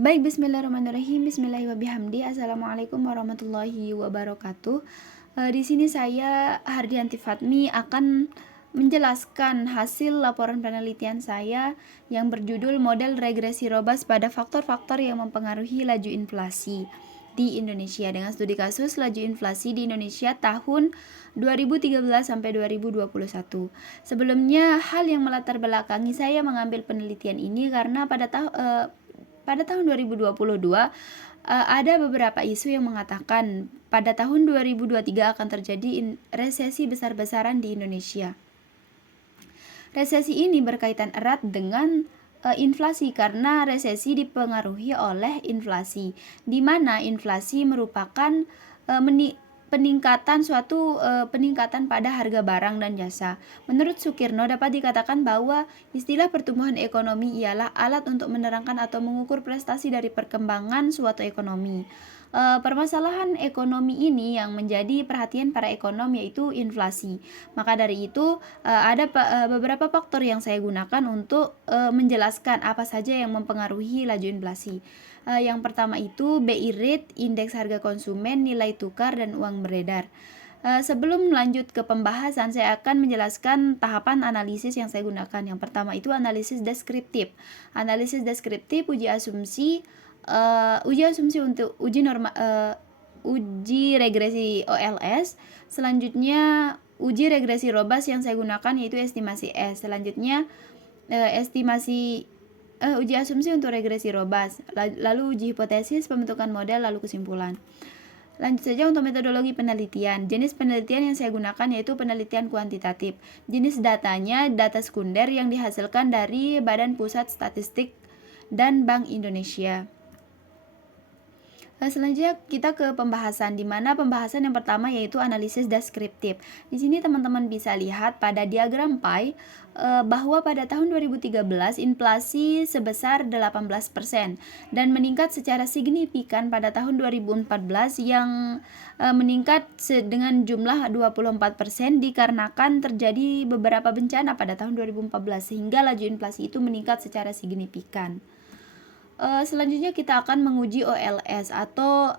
Baik, bismillahirrahmanirrahim. Bismillahirrahmanirrahim. Assalamualaikum warahmatullahi wabarakatuh. Di sini saya Hardianti Fatmi akan menjelaskan hasil laporan penelitian saya yang berjudul Model Regresi Robust pada Faktor-faktor yang mempengaruhi laju inflasi di Indonesia dengan studi kasus laju inflasi di Indonesia tahun 2013 sampai 2021. Sebelumnya, hal yang melatar belakangi saya mengambil penelitian ini karena pada tahun 2022 ada beberapa isu yang mengatakan pada tahun 2023 akan terjadi resesi besar-besaran di Indonesia. Resesi ini berkaitan erat dengan inflasi karena resesi dipengaruhi oleh inflasi, di mana inflasi merupakan peningkatan pada harga barang dan jasa. Menurut Sukirno, dapat dikatakan bahwa istilah pertumbuhan ekonomi ialah alat untuk menerangkan atau mengukur prestasi dari perkembangan suatu ekonomi. Permasalahan ekonomi ini yang menjadi perhatian para ekonom yaitu inflasi. Maka dari itu ada beberapa faktor yang saya gunakan untuk menjelaskan apa saja yang mempengaruhi laju inflasi. Yang pertama itu BI rate, indeks harga konsumen, nilai tukar, dan uang beredar. Sebelum lanjut ke pembahasan, saya akan menjelaskan tahapan analisis yang saya gunakan. Yang pertama itu analisis deskriptif. Analisis deskriptif uji asumsi untuk uji regresi OLS. Selanjutnya uji regresi robust yang saya gunakan yaitu estimasi S. Selanjutnya uji asumsi untuk regresi robust, lalu uji hipotesis, pembentukan model, lalu kesimpulan. Lanjut saja untuk metodologi penelitian. Jenis penelitian yang saya gunakan yaitu penelitian kuantitatif. Jenis datanya data sekunder yang dihasilkan dari Badan Pusat Statistik dan Bank Indonesia. Selanjutnya kita ke pembahasan, di mana pembahasan yang pertama yaitu analisis deskriptif. Di sini teman-teman bisa lihat pada diagram pie bahwa pada tahun 2013 inflasi sebesar 18% dan meningkat secara signifikan pada tahun 2014 yang meningkat dengan jumlah 24% dikarenakan terjadi beberapa bencana pada tahun 2014 sehingga laju inflasi itu meningkat secara signifikan. Selanjutnya kita akan menguji OLS atau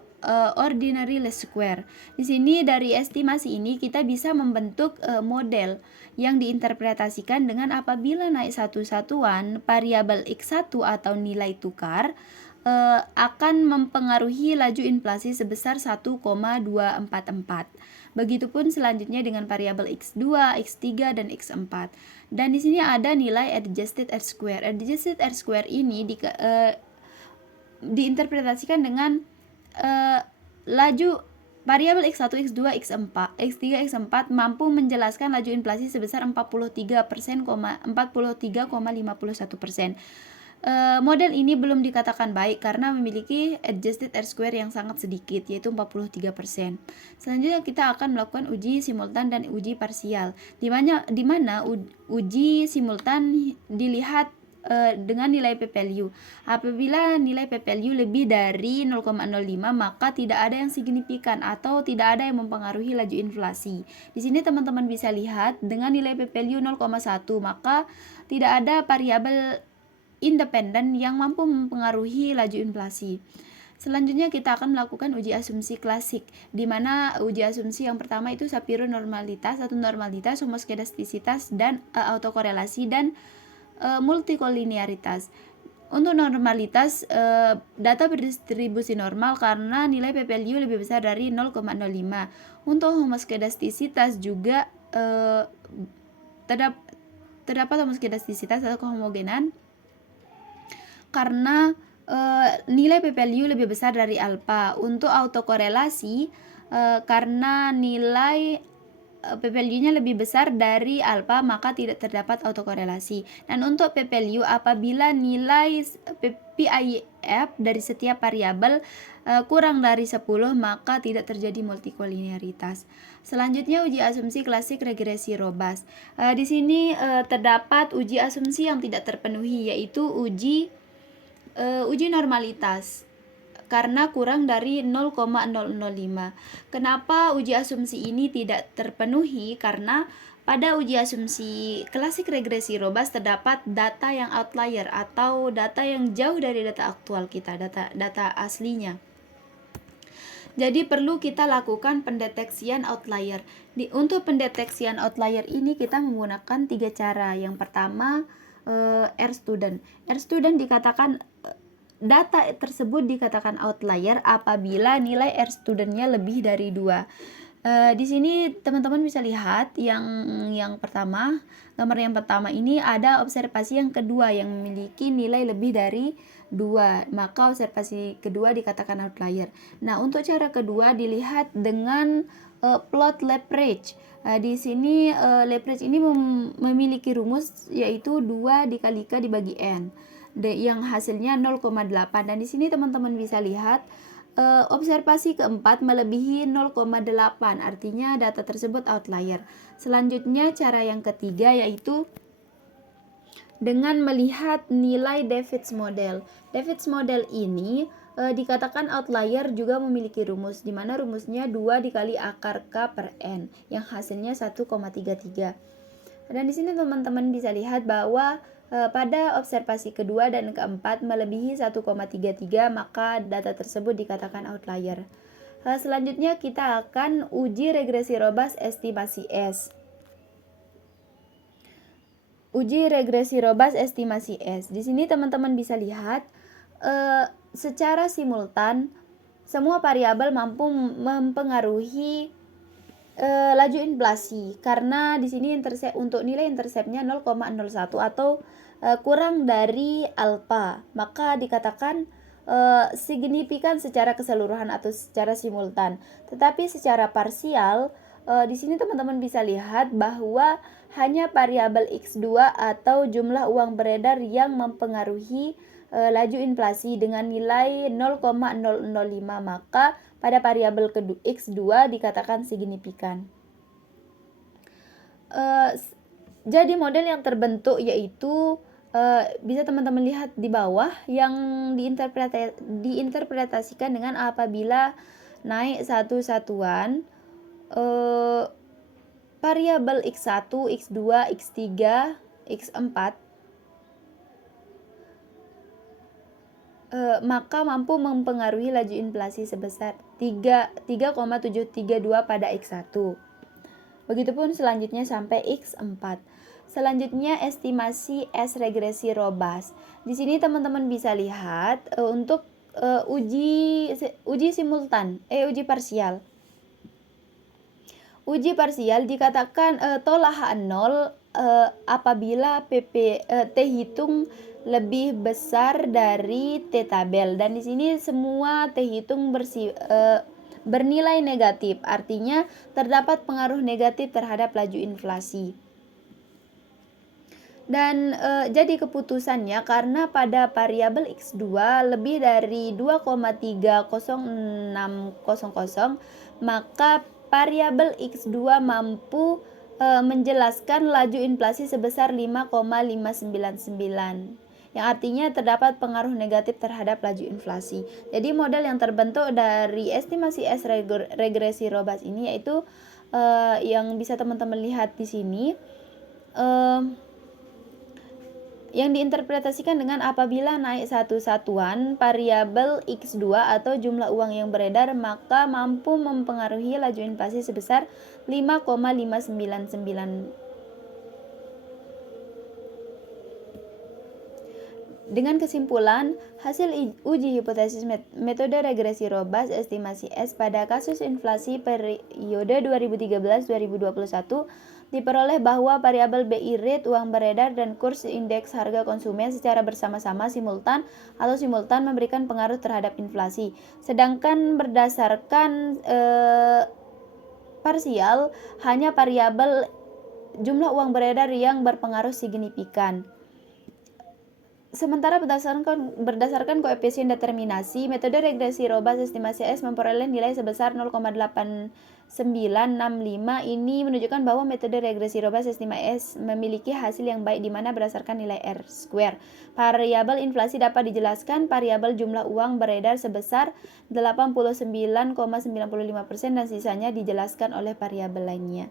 ordinary least square. Di sini dari estimasi ini kita bisa membentuk model yang diinterpretasikan dengan apabila naik satu satuan variabel X1 atau nilai tukar akan mempengaruhi laju inflasi sebesar 1,244. Begitupun selanjutnya dengan variabel X2, X3, dan X4. Dan di sini ada nilai adjusted R-square. Adjusted R-square ini diinterpretasikan dengan laju variabel X1, X2, X4, X3, X4 mampu menjelaskan laju inflasi sebesar 43,51%. Model ini belum dikatakan baik karena memiliki adjusted R-square yang sangat sedikit, yaitu 43%. Selanjutnya kita akan melakukan uji simultan dan uji parsial, di mana uji simultan dilihat dengan nilai p-value. Apabila nilai p-value lebih dari 0,05 maka tidak ada yang signifikan atau tidak ada yang mempengaruhi laju inflasi. Di sini teman-teman bisa lihat dengan nilai p-value 0,1 maka tidak ada variabel independen yang mampu mempengaruhi laju inflasi. Selanjutnya kita akan melakukan uji asumsi klasik, di mana uji asumsi yang pertama itu Shapiro normalitas atau normalitas, homoskedastisitas, dan autokorelasi dan multikolinearitas. Untuk normalitas, data berdistribusi normal karena nilai p-value lebih besar dari 0,05. Untuk homoskedastisitas juga terdapat homoskedastisitas atau kehomogenan karena nilai p-value lebih besar dari alfa. Untuk autokorelasi karena nilai p-value-nya lebih besar dari alfa maka tidak terdapat autokorelasi. Dan untuk p-value apabila nilai PIF dari setiap variabel kurang dari 10 maka tidak terjadi multikolinearitas. Selanjutnya uji asumsi klasik regresi robust. Di sini terdapat uji asumsi yang tidak terpenuhi yaitu uji normalitas. karena kurang dari 0,005. Kenapa uji asumsi ini tidak terpenuhi? Karena pada uji asumsi klasik regresi Robas terdapat data yang outlier atau data yang jauh dari data aktual kita, data aslinya. Jadi perlu kita lakukan pendeteksian outlier. Untuk pendeteksian outlier ini kita menggunakan 3 cara. Yang pertama, R-student. R-student dikatakan data tersebut dikatakan outlier apabila nilai R-studentnya lebih dari 2. Di sini teman-teman bisa lihat yang pertama, gambar yang pertama ini ada observasi yang kedua yang memiliki nilai lebih dari 2, maka observasi kedua dikatakan outlier. Nah, untuk cara kedua dilihat dengan plot leverage. Di sini leverage ini memiliki rumus yaitu 2 dikali K dibagi N, yang hasilnya 0,8. Dan di sini teman-teman bisa lihat observasi keempat melebihi 0,8, artinya data tersebut outlier. Selanjutnya cara yang ketiga yaitu dengan melihat nilai David's model. David's model ini dikatakan outlier juga memiliki rumus, di mana rumusnya 2 dikali akar K per N, yang hasilnya 1,33. Dan di sini teman-teman bisa lihat bahwa pada observasi kedua dan keempat melebihi 1,33, maka data tersebut dikatakan outlier. Selanjutnya kita akan uji regresi Robas estimasi S. Uji regresi Robas estimasi S. Di sini teman-teman bisa lihat secara simultan semua variabel mampu mempengaruhi laju inflasi, karena di sini untuk nilai interceptnya 0,01 atau kurang dari alfa, maka dikatakan signifikan secara keseluruhan atau secara simultan. Tetapi secara parsial, di sini teman-teman bisa lihat bahwa hanya variabel X2 atau jumlah uang beredar yang mempengaruhi laju inflasi dengan nilai 0,005, maka pada variabel X2 dikatakan signifikan. Jadi model yang terbentuk yaitu bisa teman-teman lihat di bawah yang diinterpretasikan dengan apabila naik satu satuan variabel X1, X2, X3, X4 maka mampu mempengaruhi laju inflasi sebesar 3,732 pada X1. Begitupun selanjutnya sampai X4. Selanjutnya estimasi S regresi Robas. Di sini teman-teman bisa lihat untuk uji simultan, uji parsial. Uji parsial dikatakan tolak 0 apabila T hitung lebih besar dari T tabel, dan di sini semua T hitung bernilai negatif, artinya terdapat pengaruh negatif terhadap laju inflasi. Dan jadi keputusannya karena pada variabel X2 lebih dari 2,30600, maka variabel X2 mampu menjelaskan laju inflasi sebesar 5,599, yang artinya terdapat pengaruh negatif terhadap laju inflasi. Jadi model yang terbentuk dari estimasi S regresi Robas ini yaitu yang bisa teman-teman lihat di sini, yang diinterpretasikan dengan apabila naik satu satuan variabel X2 atau jumlah uang yang beredar, maka mampu mempengaruhi laju inflasi sebesar 5,599. Dengan kesimpulan, hasil uji hipotesis metode regresi Robas estimasi S pada kasus inflasi periode 2013-2021 diperoleh bahwa variabel BI rate, uang beredar, dan kurs indeks harga konsumen secara bersama-sama simultan memberikan pengaruh terhadap inflasi. Sedangkan berdasarkan parsial, hanya variabel jumlah uang beredar yang berpengaruh signifikan. Sementara berdasarkan koefisien determinasi, metode regresi Robas estimasi S memperoleh nilai sebesar 0,8965. Ini menunjukkan bahwa metode regresi Robas estimasi S memiliki hasil yang baik di mana berdasarkan nilai R square. Variabel inflasi dapat dijelaskan variabel jumlah uang beredar sebesar 89,95% dan sisanya dijelaskan oleh variabel lainnya.